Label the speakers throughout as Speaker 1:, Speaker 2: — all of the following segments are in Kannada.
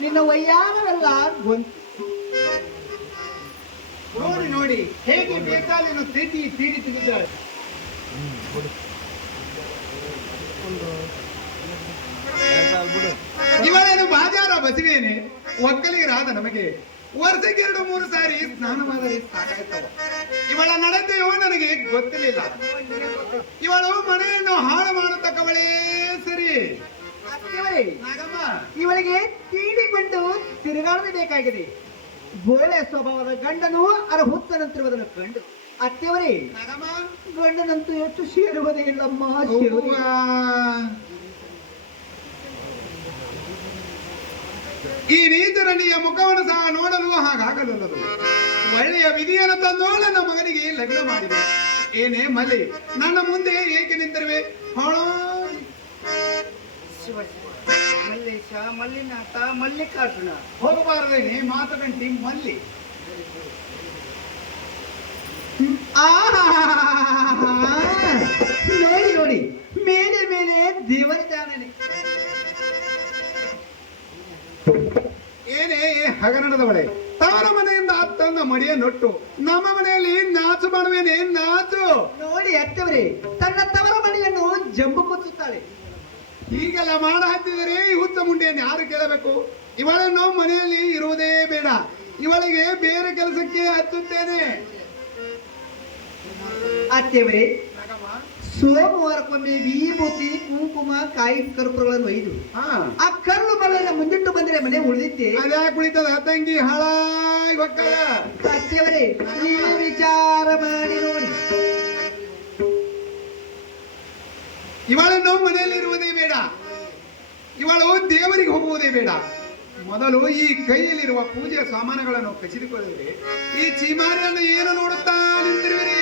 Speaker 1: ನಿನ್ನ ವಯ್ಯಾರವೆಲ್ಲ
Speaker 2: ನೋಡಿ ನೋಡಿ, ಹೇಗೆ ಬೇಕಾಲಿನ ಪ್ರೀತಿ ತೀಡಿ ತೆಗೆದಾಳೆ ಇವಳೇನು ಬಾಜಾರ ಬಸವೇನೆ? ಒಕ್ಕಲಿಗರಾದ ನಮಗೆ. ವರ್ಷಕ್ಕೆ ಎರಡು, ಮೂರು ಸಾರಿ ಸ್ನಾನ ಸಾಕಾಯ್ತವ. ಇವಳ ನಡತೆಯೋ ನನಗೆ ಗೊತ್ತಿರಲಿಲ್ಲ ಇವಳು ಮನೆಯನ್ನು ಹಾಳು ಮಾಡತಕ್ಕವಳೇ
Speaker 1: ಇವಳಿಗೆ ತೀಡಿಕೊಂಡು ತಿರುಗಾಡಬೇಕಾಗಿದೆ ಗೋಳೆ ಸ್ವಭಾವದ ಗಂಡನು ಅರ ಹುತ್ತನಂತಿರುವುದನ್ನು ಕಂಡು ಅತ್ತೆಯವರೇ
Speaker 2: ನಾಗಮ್ಮ
Speaker 1: ಗಂಡನಂತೂ ಎಷ್ಟು ಸೇರುವುದೇ ಇಲ್ಲಮ್ಮ.
Speaker 2: ಈ ನೀತರಣಿಯ ಮುಖವನ್ನು ಸಹ ನೋಡಲು ಹಾಗಾಗಲಲ್ಲದು. ಒಳ್ಳೆಯ ವಿಧಿಯನ್ನು ತಂದು ನನ್ನ ಮಗನಿಗೆ ಲಗ್ನ ಮಾಡಿದೆ. ಏನೇ ಮಲೆ ನನ್ನ ಮುಂದೆ ಏಕೆ ನಿಂತಿರುವೆ? ಹೊಳೋ.
Speaker 1: ಮಲ್ಲೇಶ ಮಲ್ಲಿನಾಥ ಮಲ್ಲಿಕಾರ್ಜುನ.
Speaker 2: ಹೋಗಬಾರದೇನೆ ಮಾತುಗಂಟಿ ಮಲ್ಲಿ.
Speaker 1: ನೋಡಿ ನೋಡಿ. ಮೇಲೆ ಮೇಲೆ ದೇವರಿದ್ದಾನೆ
Speaker 2: ಏನೇ ಹಗರಣದವಳೆ ತವರ ಮನೆಯಿಂದ ತನ್ನ ಮಡಿಯ ನೊಟ್ಟು. ನಮ್ಮ ಮನೆಯಲ್ಲಿ ನಾಚು ಮಾಡುವೇನೆ ನಾಚು.
Speaker 1: ನೋಡಿ ಅತ್ತವರೇ ತನ್ನ ತವರ ಮನೆಯನ್ನು ಜಂಬು ಕೊಚ್ಚುತ್ತಾಳೆ
Speaker 2: ಹೀಗೆಲ್ಲ ಮಾಡ ಹತ್ತಿದರೆ ಈ ಹುತ್ತ ಮುಂಡೆಯನ್ನು ಯಾರು ಕೇಳಬೇಕು? ಇವಳನ್ನು ಮನೆಯಲ್ಲಿ ಇರುವುದೇ ಬೇಡ. ಇವಳಿಗೆ ಬೇರೆ ಕೆಲಸಕ್ಕೆ ಹಚ್ಚುತ್ತೇನೆ
Speaker 1: ಅತ್ತೇವರೇ ಸೋಮವಾರಕ್ಕೊಮ್ಮೆ ವಿಭೂತಿ ಕುಂಕುಮ ಕಾಯಿ ಕರ್ಪುರಗಳನ್ನು ಒಯ್ದು ಆ ಕರುಳು ಬಳ್ಳ ಮುಂದಿಟ್ಟು ಬಂದರೆ ಮನೆ ಉಳಿದಿತ್ತೆ.
Speaker 2: ಅದ್ಯಾಕೆ ಕುಳಿತದ ತಂಗಿ ಹಾಳಾಗಿ
Speaker 1: ಅತ್ತೇವರೇ ನೀವೇ ವಿಚಾರ ಮಾಡಿ ನೋಡಿ.
Speaker 2: ಇವಳನ್ನು ಮನೆಯಲ್ಲಿ ಇರುವುದೇ ಬೇಡ. ಇವಳು ದೇವರಿಗೆ ಹೋಗುವುದೇ ಬೇಡ. ಮೊದಲು ಈ ಕೈಯಲ್ಲಿರುವ ಪೂಜೆಯ ಸಾಮಾನುಗಳನ್ನು ಕಸಿದುಕೊಳ್ಳಿರಿ ಈ ಚೀಮಾರಿಯನ್ನು ಏನು ನೋಡುತ್ತಾ ನಿಂತಿರುವಿರಿ?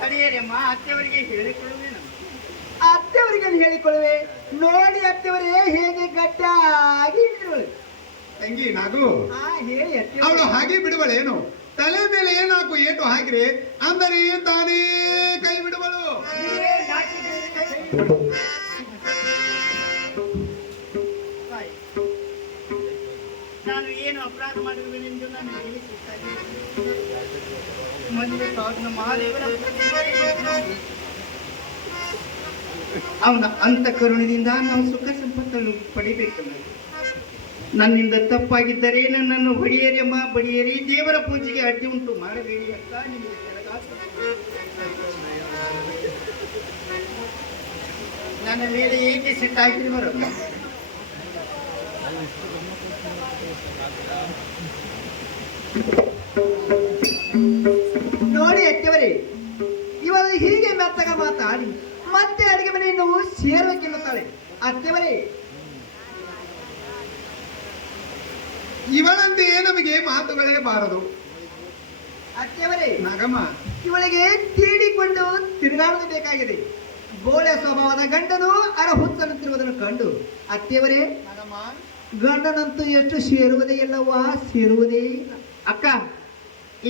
Speaker 1: ಕೈ
Speaker 3: ಅಡಿಯಮ್ಮ ಅತ್ತೆಯವರಿಗೆ ಹೇಳಿಕೊಳ್ಳುವೇನು
Speaker 1: ಅತ್ತೆಯವರಿಗೆ ಹೇಳಿಕೊಳ್ಳುವೆ? ನೋಡಿ ಅತ್ತೆಯವರೇ ಹೇಗೆ ಗಟ್ಟಾಗಿ
Speaker 2: ತಂಗಿ ನಾಗು.
Speaker 1: ಹೇಳಿ
Speaker 2: ಅವಳು ಹಾಗೆ ಬಿಡುವಳೇನು? ತಲೆ ಮೇಲೆ ಏನಾಕು ಏಟು ಹಾಕಿರಿ ಅಂದರೆ ತಾನೇ ಕೈ ಬಿಡುವಳು.
Speaker 3: ನಾನು ಏನು ಅಪರಾಧ ಮಾಡಿರುವೆನೆಂದು ನಾನು ಅವನ ಅಂತ ಕರುಣದಿಂದ ನಾವು ಸುಖ ಸಂಪತ್ತನ್ನು ಪಡಿಬೇಕಲ್ಲ ನನ್ನಿಂದ ತಪ್ಪಾಗಿದ್ದರೆ ನನ್ನನ್ನು ಹೊಡೆಯರೆಮ್ಮ ಬಡಿಯರಿ. ದೇವರ ಪೂಜೆಗೆ ಅಡ್ಡಿ ಉಂಟು. ಮಾಡಬೇಡಿ ಅಂತ ನಿಮಗೆ. ನನ್ನ ಮೇಲೆ ಏಕೆ ಸಿಟ್ಟಾಗಿರಿ ಬರಲ್ಲ
Speaker 1: ನೋಡಿ ಅತ್ತೆಯವರೇ ಇವರು ಹೀಗೆ ಮೆತ್ತಗ ಮಾತಾಡಿ ಮತ್ತೆ ಅಡಿಗೆ ಮನೆಯನ್ನು ಸೇರೋಕೆ ಅತ್ತೆಯವರೇ
Speaker 2: ಇವಳಂತೆ ನಮಗೆ ಮಾತುಗಳೇ ಬಾರದು
Speaker 1: ಅತ್ತೆಯವರೇ
Speaker 2: ನಾಗಮ್ಮ.
Speaker 1: ಇವಳಿಗೆ ತೀಡಿಕೊಂಡು ತಿರುಗಾಡಲು ಬೇಕಾಗಿದೆ. ಗೋಳೆ ಸ್ವಭಾವದ ಗಂಡನು ಅರ ಹುತ್ತನುತ್ತಿರುವುದನ್ನು ಕಂಡು ಅತ್ತೆಯವರೇ ಗಂಡನಂತೂ ಎಷ್ಟು ಸೇರುವುದೇ ಇಲ್ಲವಾ ಸೇರುವುದೇ ಇಲ್ಲ.
Speaker 3: ಅಕ್ಕ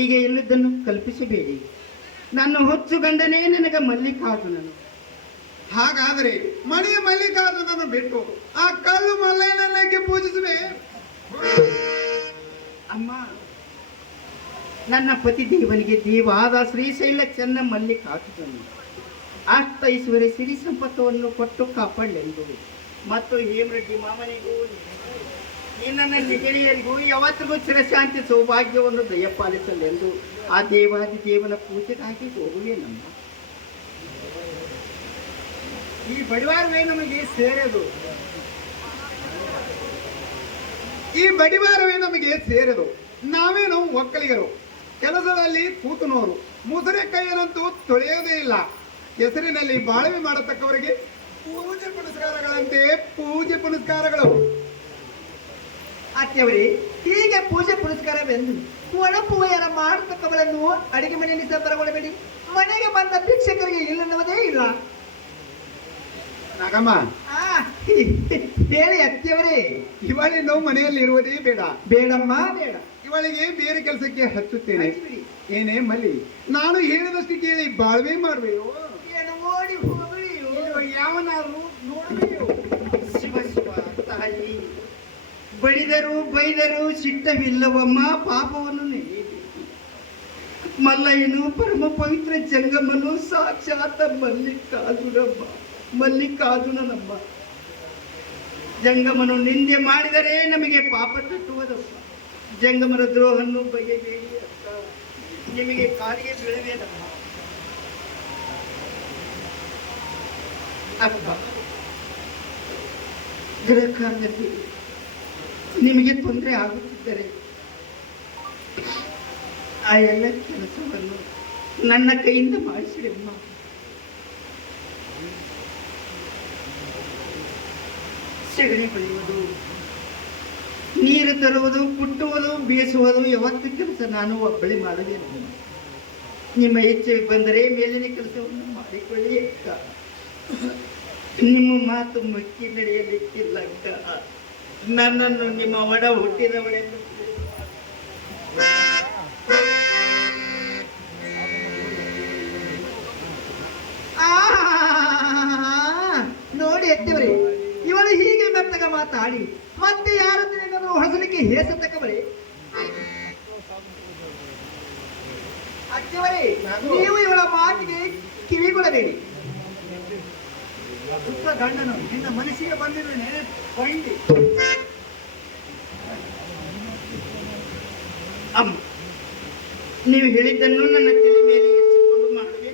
Speaker 3: ಈಗ ಇಲ್ಲಿದ್ದನ್ನು ಕಲ್ಪಿಸಬೇಡಿ. ನನ್ನ ಹುಚ್ಚು ಗಂಡನೇ ನನಗೆ ಮಲ್ಲಿಕಾರ್ಜುನನು.
Speaker 2: ಹಾಗಾದರೆ ಮನೆಯ ಮಲ್ಲಿಕಾರ್ಜುನನ್ನು ಬಿಟ್ಟು ಆ ಕಲ್ಲು ಮಲ್ಲಯ್ಯನಲ್ಲಕ್ಕೆ ಪೂಜಿಸುವೆ?
Speaker 3: ಅಮ್ಮ, ನನ್ನ ಪತಿ ದೇವನಿಗೆ ದೇವಾದ ಶ್ರೀಶೈಲ ಚೆನ್ನ ಮಲ್ಲಿಕಾರ್ಜುನನು ಈಶ್ವರಿ ಸಿರಿ ಸಂಪತ್ತವನ್ನು ಕೊಟ್ಟು ಕಾಪಾಡಲೆಂದು. ಮತ್ತು ಹೇಮರೆಡ್ಡಿ ಮಾಮನಿಗೂ, ನನ್ನ ನಿಜಳಿಯರಿಗೂ ಯಾವತ್ತಿಗೂ ಚಿರಶಾಂತಿ ಸೌಭಾಗ್ಯವನ್ನು ದಯಪಾಲಿಸಲೆಂದು ಆ ದೇವಾದಿ ದೇವನ ಪೂಜೆಗಾಗಿ ಹೋಗುವೇನಮ್ಮ.
Speaker 2: ಈ ಬಡಿವಾರವೇ ನಮಗೆ ಸೇರದು. ಈ ಬಡಿವಾರವೇ ನಮಗೆ ಸೇರದು. ನಾವೇನು ಒಕ್ಕಲಿಗರು. ಕೆಲಸದಲ್ಲಿ ಕೂತುನೋರು. ಮುಸುರೆ ಕೈಯನ್ನಂತೂ ತೊಳೆಯೋದೇ ಇಲ್ಲ. ಹೆಸರಿನಲ್ಲಿ ಬಾಳ್ವೆ ಮಾಡತಕ್ಕವರಿಗೆ ಪೂಜೆ ಪುನಸ್ಕಾರಗಳಂತೆ ಪೂಜೆ ಪುನಸ್ಕಾರಗಳು.
Speaker 1: ಅತ್ತೆಯವರೇ, ಹೀಗೆ ಪೂಜೆ ಪುನಸ್ಕಾರವೆಂದು ಒಣಪುವೆಯರ ಮಾಡತಕ್ಕವರನ್ನು ಅಡಿಗೆ ಮನೆಯಲ್ಲಿ ಸಂಬರಗೊಳ್ಳಬೇಡಿ. ಮನೆಗೆ ಬಂದ ಭಿಕ್ಷಕರಿಗೆ ಇಲ್ಲನ್ನುವುದೇ ಇಲ್ಲ.
Speaker 2: ನಾಗಮ್ಮ.
Speaker 1: ಹೇಳಿ ಅತ್ತೆಯವರೇ
Speaker 2: ನಾವು ಮನೆಯಲ್ಲಿ ಇರುವುದೇ ಬೇಡ.
Speaker 1: ಬೇಡಮ್ಮ. ಬೇಡ.
Speaker 2: ಇವಳಿಗೆ ಬೇರೆ ಕೆಲಸಕ್ಕೆ ಹಚ್ಚುತ್ತೇನೆ ಏನೇ ಮಲಿ ನಾನು ಹೇಳಿದಷ್ಟು ಕೇಳಿ ಬಾಳ್ವೆ ಮಾಡುವೆಯೋ?
Speaker 1: ಏನು ಓಡಿ ಹೋಗಲಿಯೋ?
Speaker 2: ಯಾವನಾರು ನೋಡ್ಬೇಯೋ
Speaker 3: ಶಿವ ಶಿವ ತಾಯಿ. ಬಡಿದರು ಬೈದರು ಸಿಟ್ಟವಿಲ್ಲವಮ್ಮ ಪಾಪವನ್ನು ಮಲ್ಲಯ್ಯನು ಪರಮ ಪವಿತ್ರ ಜಂಗಮನು ಸಾಕ್ಷಾತ್ ಮಲ್ಲಿಕಾರ್ಜುನಮ್ಮ. ಮಲ್ಲಿಕಾರ್ಜುನನಮ್ಮ. ಜಂಗಮನು ನಿಂದೆ ಮಾಡಿದರೆ ನಮಗೆ ಪಾಪ ತಟ್ಟುವುದಪ್ಪ ಜಂಗಮನ ದ್ರೋಹನ್ನು ಬಗೆಬೇಡಿ ನಿಮಗೆ ಕಾಲಿಗೆ ಬೀಳಬೇಡಮ್ಮ ಅಪ್ಪ ಗೃಹಕಾರ್ಯದಲ್ಲಿ ನಿಮಗೆ ತೊಂದರೆ ಆಗುತ್ತಿದ್ದರೆ ಆ ಎಲ್ಲ ಕೆಲಸವನ್ನು ನನ್ನ ಕೈಯಿಂದ ಮಾಡಿಸಿರಮ್ಮ ಪಡೆಯುವುದು ನೀರು ತರುವುದು ಕುಟ್ಟುವುದು ಬೀಸುವುದು ಯಾವತ್ತು ಕೆಲಸ ನಾನು ಒಬ್ಬಳಿ ಮಾಡಲೇನು ನಿಮ್ಮ ಇಚ್ಛೆ ಬಂದರೆ ಮೇಲಿನ ಕೆಲಸವನ್ನು ಮಾಡಿಕೊಳ್ಳಿ ಅಕ್ಕ ನಿಮ್ಮ ಮಾತು ಮುಕ್ಕಿ ನಡೆಯಲಿಕ್ಕಿಲ್ಲ ಅಕ್ಕ ನನ್ನನ್ನು ನಿಮ್ಮ ಒಡ ಹುಟ್ಟಿದವಳೆಂದು!
Speaker 1: ನೋಡಿ ಎತ್ತಿವರಿ ಇವಳು ಹೀಗೆ ಮಾತಾಡಿ ಮತ್ತೆ ಯಾರನ್ನು ಏನಾದರೂ ಹೊಸಲಿಕ್ಕೆ ಹೇಸತಕ್ಕ ಬಳಿ ಅಜ್ಜವರೇ ನೀವು ಇವಳ ಮಾತಿಗೆ ಕಿವಿಗೊಡಬೇಡಿ.
Speaker 3: ಪುತ್ರ ಗಂಡನು ನಿನ್ನ ಮನಸ್ಸಿಗೆ ಬಂದಿರುವನೆ ಬಂಡಿ ಅಮ್ಮ ನೀವು ಹೇಳಿದ್ದನ್ನು ನನ್ನ ತಲೆ ಮೇಲೆ ಹೆಚ್ಚಿಕೊಂಡು ಮಾಡುವೆ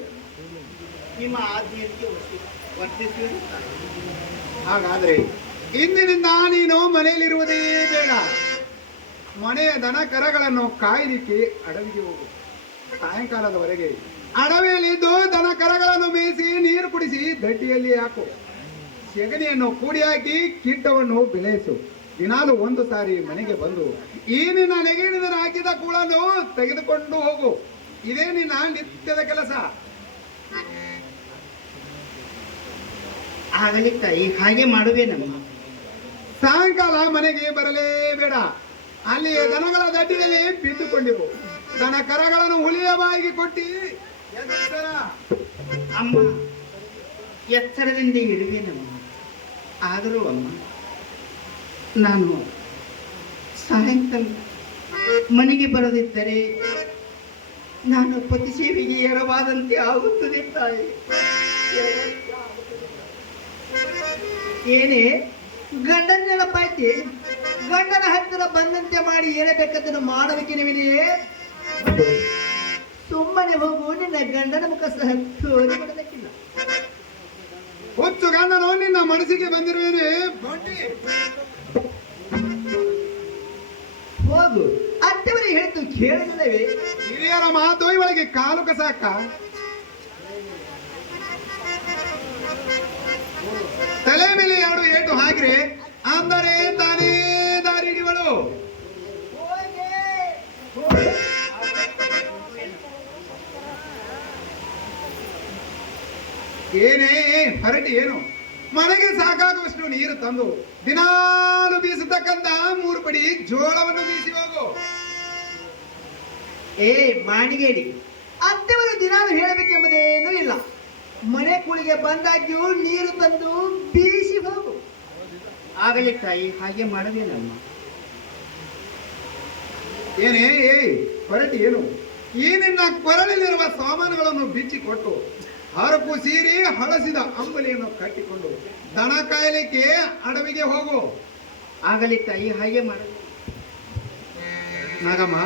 Speaker 3: ನಿಮ್ಮ ಆಜ್ಞೆಯಂತೆ ವರ್ತಿಸಿರುತ್ತಾರೆ ಹಾಗಾದರೆ
Speaker 2: ಹಾಗಾದ್ರೆ ಇಂದಿನಿಂದ ನೀನು ಮನೆಯಲ್ಲಿರುವುದೇ ಬೇಡ. ಮನೆಯ ದನ ಕರಗಳನ್ನು ಕಾಯಲಿಕ್ಕೆ ಅಡವಿಗೆ ಹೋಗು. ಸಾಯಂಕಾಲದವರೆಗೆ ಅಡವಿಯಲ್ಲಿದ್ದು ದನ ಕರಗಳನ್ನು ಮೇಯಿಸಿ ನೀರು ಕುಡಿಸಿ ದಡ್ಡಿಯಲ್ಲಿ ಹಾಕು. ಸೆಗಣಿಯನ್ನು ಕೂಡಿ ಹಾಕಿ ಕೀಟವನ್ನು ಬೆಳೆಸು. ದಿನಾಲು ಒಂದು ಸಾರಿ ಮನೆಗೆ ಬಂದು ಈ ನಿನ್ನ ನೆಗೆಣಿದ ಹಾಕಿದ ಕೂಳನ್ನು ತೆಗೆದುಕೊಂಡು ಹೋಗು. ಇದೇ ನಿನ್ನ ನಿತ್ಯದ ಕೆಲಸ.
Speaker 3: ಆಗಲಿಕ್ಕ ಈ ಹಾಗೆ ಮಾಡುವೆ ನಮ್ಮ
Speaker 2: ಸಾಯಂಕಾಲ ಮನೆಗೆ ಬರಲೇಬೇಡ. ಅಲ್ಲಿ ದನಗಳ ದಡ್ಡಿನಲ್ಲಿ ಬಿದ್ದುಕೊಂಡಿರು ದನ ಕರಗಳನ್ನು ಹುಲಿಯ ಬಾಯಿಗೆ ಕೊಟ್ಟಿ.
Speaker 3: ಅಮ್ಮ, ಎತ್ತರದಿಂದ ಇಡುವೇನಮ್ಮ. ಆದರೂ ಅಮ್ಮ, ನಾನು ಸಾಯಂಕಾಲ ಮನೆಗೆ ಬರದಿದ್ದರೆ ನಾನು ಪತಿ ಸೇವೆಗೆ ಎರವಾದಂತೆ ಆಗುತ್ತದೆ ತಾಯಿ.
Speaker 1: ಏನೇ ಗಂಡನ ನೆನಪಾಯ್ತಿ ಗಂಡನ ಹತ್ತಿರ ಬಂದಂತೆ ಮಾಡಿ ಏನೇ ಬೇಕಂತ ಮಾಡೋದಕ್ಕೆ ನೀವಿದೆಯೇ ಸುಮ್ಮನೆ ಹೋಗು ನಿನ್ನ ಗಂಡನ ಮುಖ ಸಹ ತೋರಿ ಬಿಡಬೇಕಿಲ್ಲ
Speaker 2: ಹುಚ್ಚು ಗಂಡನು ನಿನ್ನ ಮನಸ್ಸಿಗೆ ಬಂದಿರುವೇನೆ? ಬಂಡಿ
Speaker 1: ಹೋಗು. ಅತ್ತವರಿಗೆ ಹೇಳ್ತು ಕೇಳಲಿಲ್ಲವೇ
Speaker 2: ಹಿರಿಯರ ಮಾತು ಇವಳಿಗೆ ಕಾಲು ಕಸಾಕ ತಲೆ ಮೇಲೆ ಎರಡು ಏಟು ಹಾಕ್ರೆ, ಅಂದರೆ ತಾನೇ ದಾರಿ ಹಿಡಿವಳು ಏನೇ ಹರಟಿ ಏನು? ಮನೆಗೆ ಸಾಕಾಗುವಷ್ಟು ನೀರು ತಂದು, ದಿನಾಲು ಬೀಸತಕ್ಕಂತ ಮೂರು ಪಡಿ ಜೋಳವನ್ನು ಬೀಸಿ ಹೋಗು.
Speaker 1: ಏ, ಮಾಣಿಗೇಡಿ ಅತ್ತೆವರು ದಿನಾಲು ಹೇಳಬೇಕೆಂಬುದೇನೂ ಇಲ್ಲ. ಮನೆ ಕುಳಿಗೆ ಬಂದಾಗ್ಯೂ ನೀರು ತಂದು ಹೋಗು
Speaker 3: ಆಗಲಿ ತಾಯಿ, ಹಾಗೆ ಮಾಡುವೆ ನಮ್ಮ.
Speaker 2: ಏನೇ, ಏಯ್ ಹೊರಟಿ ಏನು? ಈ ನಿನ್ನ ಕೊರಳಲ್ಲಿರುವ ಸಾಮಾನುಗಳನ್ನು ಬಿಚ್ಚಿಕೊಟ್ಟು ಹರಕು ಸೀರಿ ಹಳಸಿದ ಅಂಬಲಿಯನ್ನು ಕಟ್ಟಿಕೊಂಡು ದನ ಕಾಯಲಿಕ್ಕೆ ಅಡವಿಗೆ ಹೋಗು.
Speaker 3: ಆಗಲಿ ತಾಯಿ, ಹಾಗೆ ಮಾಡ.
Speaker 2: ನಾಗಮ್ಮ.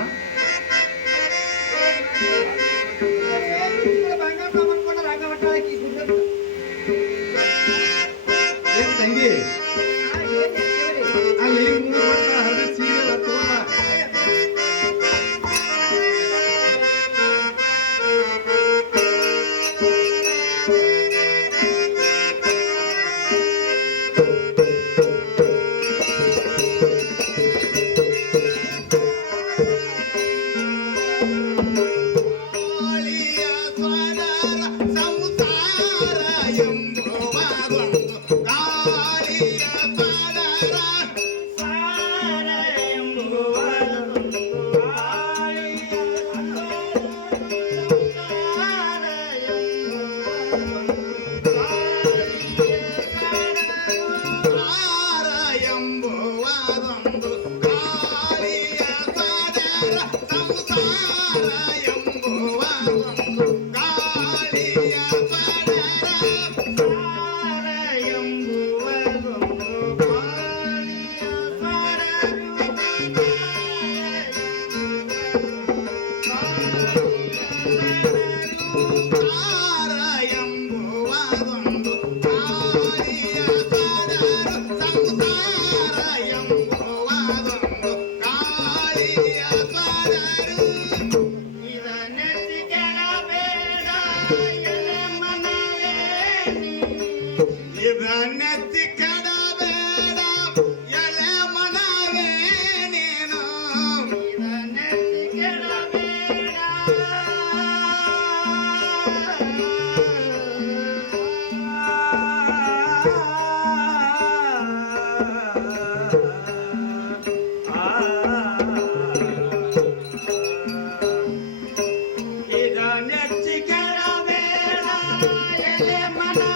Speaker 2: semana.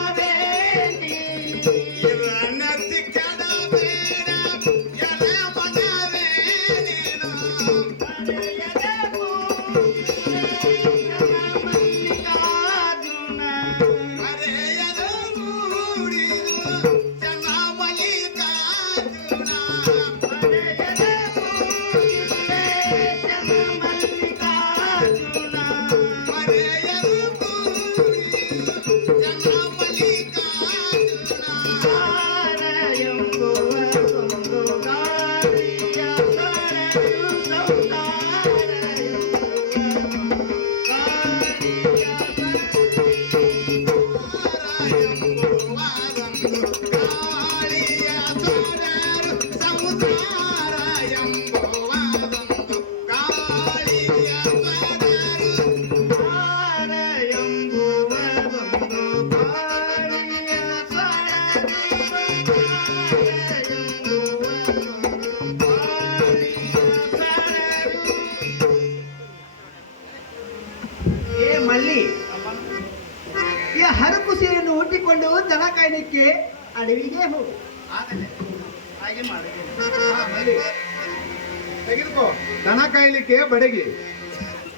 Speaker 2: ತೆಗೆದುಕೋ. ದನ ಕಾಯ್ಲಿಕ್ಕೆ ಬಡಗಿ.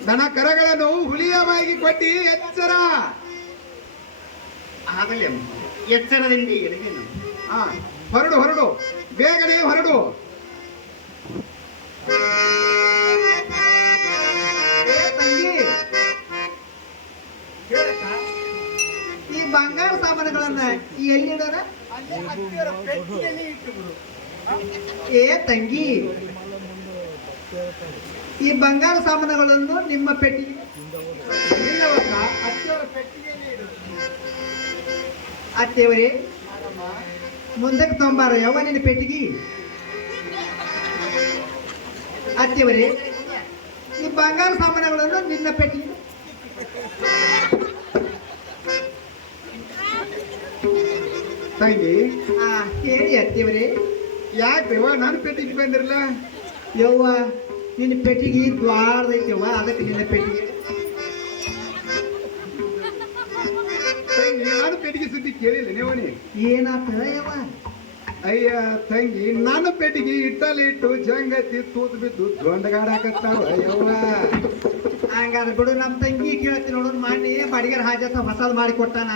Speaker 2: ದನ ಕರಗಳನ್ನು ಹುಲಿಯವಾಗಿ ಕೊಟ್ಟಿ ಎಚ್ಚರ.
Speaker 3: ಆಗಲೇ ಎಚ್ಚರದಿಂದ
Speaker 2: ಹಾ ಹೊರಡು ಹೊರಡು. ಬೇಗನೆ ಹೊರಡು.
Speaker 1: ಈ ಬಂಗಾರ ಸಾಮಾನುಗಳನ್ನ ಎಲ್ಲಿಡೋರ ಏ ತಂಗಿ. ಈ ಬಂಗಾರ ಸಾಮಾನುಗಳನ್ನು ನಿಮ್ಮ ಪೆಟ್ಟಿಗೆ
Speaker 2: ಅತ್ತೆಯವರ ಪೆಟ್ಟಿಗೆಯಲ್ಲಿ ಇಡು.
Speaker 1: ಅತ್ತೇವರೇ ಮುಂದಕ್ಕೆ ತೊಂಬಾರ ಯಾವ ನಿನ್ನ ಪೆಟ್ಟಿಗೆ. ಅತ್ತೆಯವರೇ ಈ ಬಂಗಾರ ಸಾಮಾನುಗಳನ್ನು ನಿನ್ನ ಪೆಟ್ಟಿಗೆ.
Speaker 2: ತಂಗಿ.
Speaker 1: ಆ ಹೇಳಿ ಅತ್ತೆಯವರೇ.
Speaker 2: ಯಾಕೆ ನಾನು ಪೆಟ್ಟಿಗೆ ಬಂದಿರಲ್ಲ?
Speaker 1: ಯವ್ವ ನಿನ್ನ ಪೆಟ್ಟಿಗೆ ದ್ವಾರದೈತವ್ವ ಅದಕ್ಕೆ ನಿನ್ನ ಪೆಟ್ಟಿಗೆ.
Speaker 2: ನಾನು ಪೆಟ್ಟಿಗೆ ಸುದ್ದಿ ಕೇಳಿಲ್ಲ ನೀವನಿ
Speaker 1: ಏನಾತ ಯವ್ವ?
Speaker 2: ಅಯ್ಯ ತಂಗಿ ನನ್ನ ಪೆಟ್ಟಿಗೆ ಇಟ್ಟಲ್ಲಿ ಇಟ್ಟು ಜಂಗತಿ ತೂತ್ ಬಿದ್ದು ಜೊಂಡಗಾಡಕತ್ತಾವ ಯವ್ವ.
Speaker 1: ಹಂಗಾರ ಬಿಡು ನಮ್ಮ ತಂಗಿ ಕೇಳ್ತೀನಿ ನೋಡೋದು ಮಾಡಿ ಬಡಿಗೆರ ಹಾಜತ ಹೊಸದ್ ಮಾಡಿ ಕೊಟ್ಟಾನ?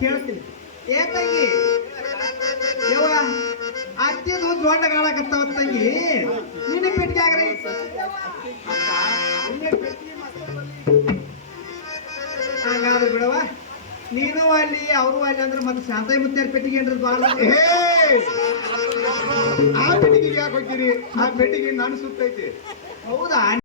Speaker 1: ಕೇಳ್ತೀನಿ. ಏ ತಂಗಿ? ಯವ್ವ ಅತ್ತಿದು ದೊಡ್ಡ ಕಾಳಕತ್ತಾವ ತಂಗಿ. ನಿನ್ನ ಪೆಟ್ಟಿಗೆ ಆಗ್ರಿ ಹಂಗಾದ್ರು ಬಿಡವ ನೀನು ಅಲ್ಲಿ ಅವರು ಅಲ್ಲಿ ಅಂದ್ರೆ ಮತ್ತೆ ಶಾಂತಾಯಿ ಮುತ್ಯಾರ ಪೆಟ್ಟಿಗೆ ಏನ್ರಿ ದ್ವಾರ
Speaker 2: ಏ ಆ ಪೆಟ್ಟಿಗೆ ಯಾಕೆ ಹೋಗ್ತೀರಿ? ಆ ಪೆಟ್ಟಿಗೆ ನಾನು ಸುತ್ತೈತಿ.
Speaker 1: ಹೌದಾ?